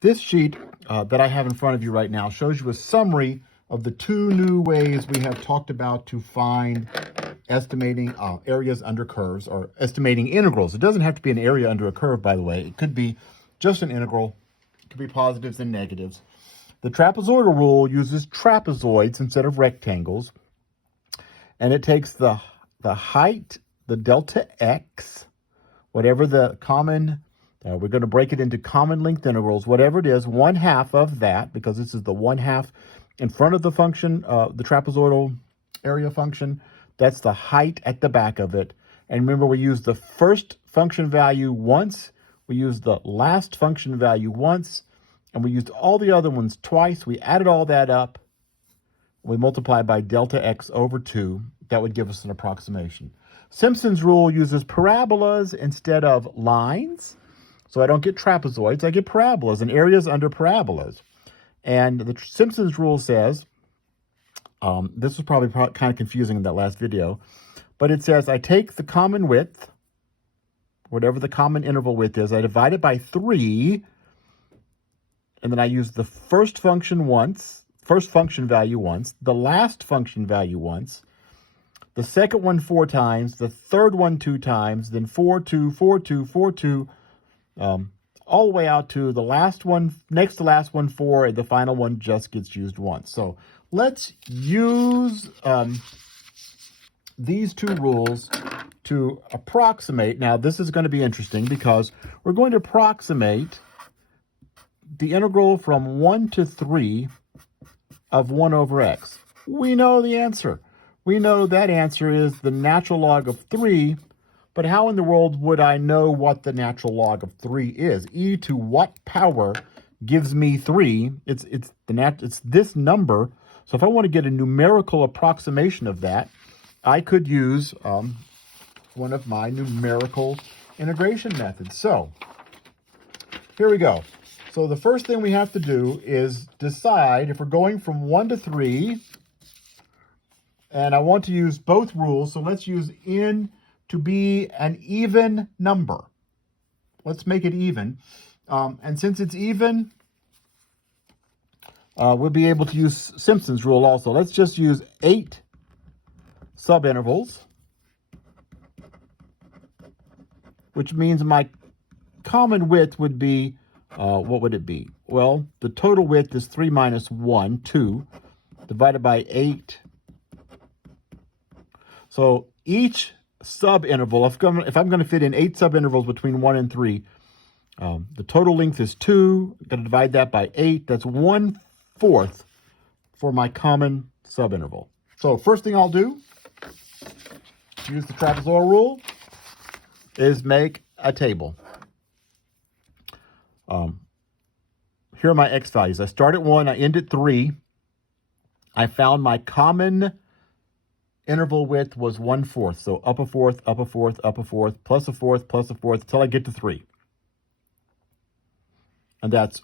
This sheet that I have in front of you right now shows you a summary of the two new ways we have talked about to find estimating areas under curves, or estimating integrals. It doesn't have to be an area under a curve, by the way. It could be just an integral. It could be positives and negatives. The trapezoidal rule uses trapezoids instead of rectangles, and it takes the height, the delta x, whatever the common, we're going to break it into common length integrals, whatever it is, 1/2 of that, because this is the 1/2 in front of the function, the trapezoidal area function. That's the height at the back of it. And remember, we use the first function value once, we use the last function value once, and we used all the other ones twice. We added all that up. We multiply by delta x over 2. That would give us an approximation. Simpson's rule uses parabolas instead of lines. So I don't get trapezoids, I get parabolas and areas under parabolas. And the Simpson's rule says, this was probably kind of confusing in that last video, but it says I take the common width, whatever the common interval width is, I divide it by 3, and then I use the first function value once, the last function value once, the second one 4 times, the third one 2 times, then 4, 2, 4, 2, 4, 2, all the way out to the last one, next to last one 4, and the final one just gets used once. So let's use these two rules to approximate. Now this is going to be interesting because we're going to approximate the integral from 1 to 3 of 1 over x. We know the answer. We know that answer is the natural log of 3, but how in the world would I know what the natural log of 3 is? E to what power gives me 3? It's this number. So if I want to get a numerical approximation of that, I could use one of my numerical integration methods. So here we go. So the first thing we have to do is decide if we're going from 1 to 3, and I want to use both rules. So let's use n to be an even number. Let's make it even. And since it's even, we'll be able to use Simpson's rule also. Let's just use 8 subintervals, which means my common width would be, what would it be? Well, the total width is 3 minus 1, 2, divided by 8. So each subinterval, if I'm going to fit in 8 subintervals between 1 and 3, the total length is 2. I'm going to divide that by 8. That's 1/4 for my common subinterval. So first thing I'll do, use the trapezoidal rule, is make a table. Here are my x values. I start at 1, I end at 3. I found my common interval width was 1/4. So up a fourth, up a fourth, up a fourth, plus a fourth, plus a fourth, until I get to 3. And that's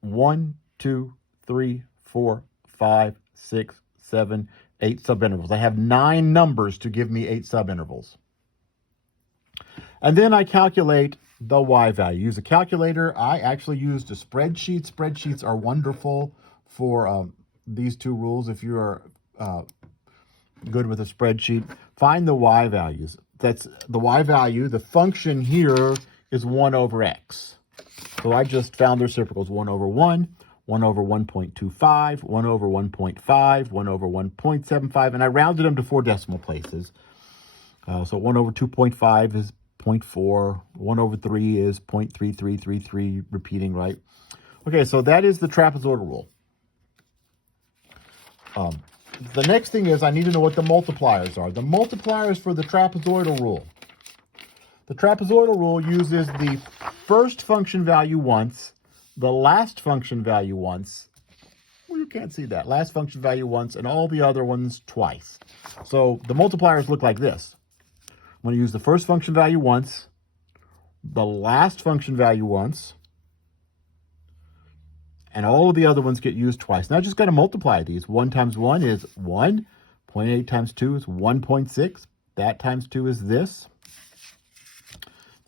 1, 2, 3, 4, 5, 6, 7, 8 subintervals. I have 9 numbers to give me 8 subintervals. And then I calculate the y value. Use a calculator. I actually used a spreadsheet. Spreadsheets are wonderful for these two rules. If you are good with a spreadsheet, find the y values. That's the y value. The function here is 1 over x. So I just found their reciprocals: 1 over 1, 1 over 1.25, 1 over 1.5, 1 over 1.75, and I rounded them to 4 decimal places. So 1 over 2.5 is 0.4, 1 over 3 is 0.3333, repeating, right? Okay, so that is the trapezoidal rule. The next thing is I need to know what the multipliers are. The multipliers for the trapezoidal rule. The trapezoidal rule uses the first function value once, the last function value once. Well, you can't see that. Last function value once, and all the other ones twice. So the multipliers look like this. I'm going to use the first function value once, the last function value once, and all of the other ones get used twice. Now I just got to multiply these. 1 times 1 is 1. 0.8 times 2 is 1.6. That times 2 is this.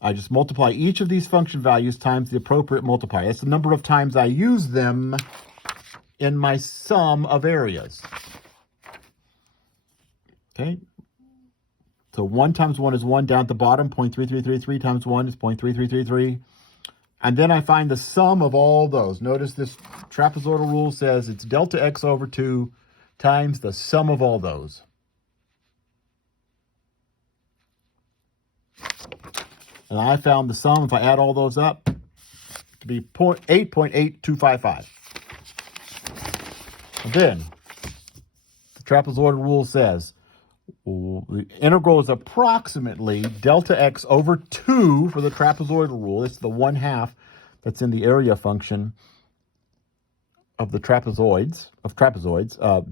I just multiply each of these function values times the appropriate multiplier. That's the number of times I use them in my sum of areas. Okay. So 1 times 1 is 1 down at the bottom. 0.3333 times 1 is 0.3333. And then I find the sum of all those. Notice this trapezoidal rule says it's delta x over 2 times the sum of all those. And I found the sum, if I add all those up, to be 8.8255. And then the trapezoidal rule says the integral is approximately delta x over 2 for the trapezoidal rule. It's the 1/2 that's in the area function of the trapezoids,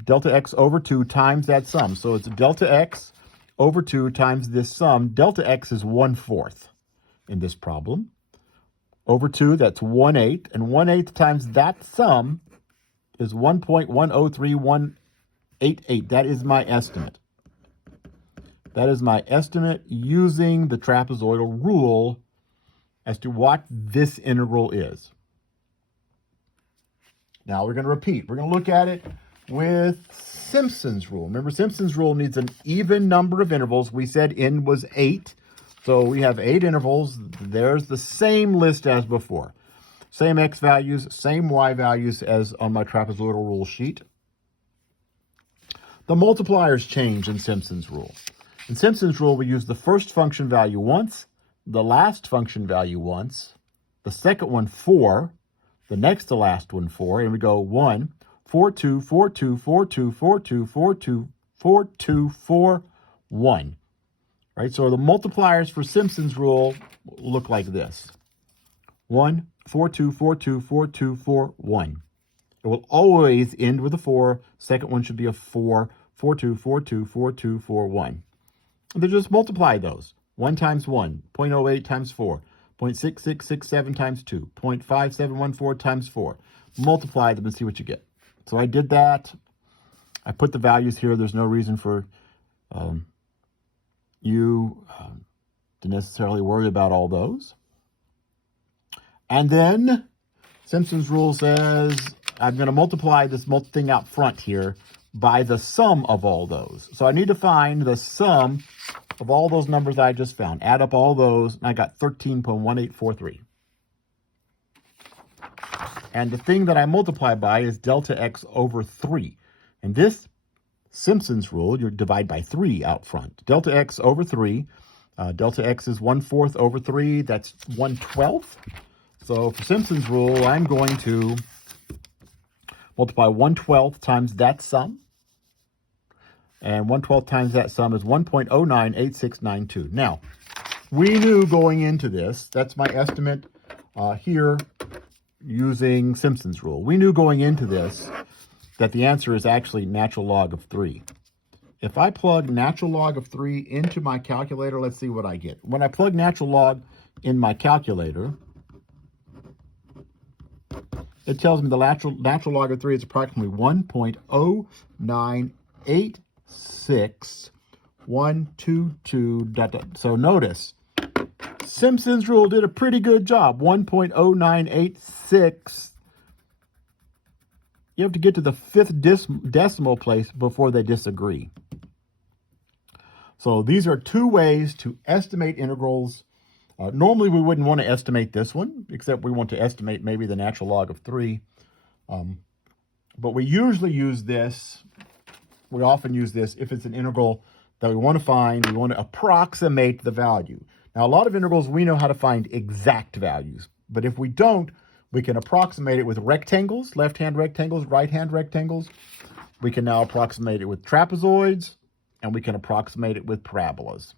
delta x over 2 times that sum. So it's delta x over 2 times this sum. Delta x is 1/4 in this problem. Over 2, that's 1/8. And 1/8 times that sum is 1.103188. That is my estimate. That is my estimate using the trapezoidal rule as to what this integral is. Now we're going to repeat. We're going to look at it with Simpson's rule. Remember, Simpson's rule needs an even number of intervals. We said n was 8. So we have 8 intervals. There's the same list as before. Same x values, same y values as on my trapezoidal rule sheet. The multipliers change in Simpson's rule. In Simpson's rule, we use the first function value once, the last function value once, the second one 4, the next to last one 4, and we go 1, 4, 2, 4, 2, 4, 2, 4, 2, 4, 2, 4, 2, 4, 1. Right, so the multipliers for Simpson's rule look like this. 1, 4, 2, 4, 2, 4, 2, 4, 1. It will always end with a 4. Second one should be a 4, 4, 2, 4, 2, 4, 2, 4, 1. And then just multiply those. 1 times 1, 0.08 times 4, 0.6667 times 2, 0.5714 times 4. Multiply them and see what you get. So I did that. I put the values here. There's no reason for you to necessarily worry about all those. And then Simpson's rule says I'm going to multiply this thing out front here by the sum of all those. So I need to find the sum of all those numbers I just found. Add up all those, and I got 13.1843. And the thing that I multiply by is delta x over 3. And this Simpson's rule, you divide by 3 out front. Delta x over 3. Delta x is 1/4 over 3. That's 1/12. So for Simpson's rule, I'm going to multiply 1/12 times that sum. And 1/12 times that sum is 1.098692. Now, we knew going into this, that's my estimate here using Simpson's rule. We knew going into this that the answer is actually natural log of 3. If I plug natural log of 3 into my calculator, let's see what I get. When I plug natural log in my calculator, it tells me the natural log of 3 is approximately 1.0986,122. So notice, Simpson's rule did a pretty good job. 1.0986. You have to get to the 5th decimal place before they disagree. So these are 2 ways to estimate integrals. Normally, we wouldn't want to estimate this one, except we want to estimate maybe the natural log of 3. But we usually use this. We often use this if it's an integral that we want to find. We want to approximate the value. Now, a lot of integrals, we know how to find exact values. But if we don't, we can approximate it with rectangles, left-hand rectangles, right-hand rectangles. We can now approximate it with trapezoids, and we can approximate it with parabolas.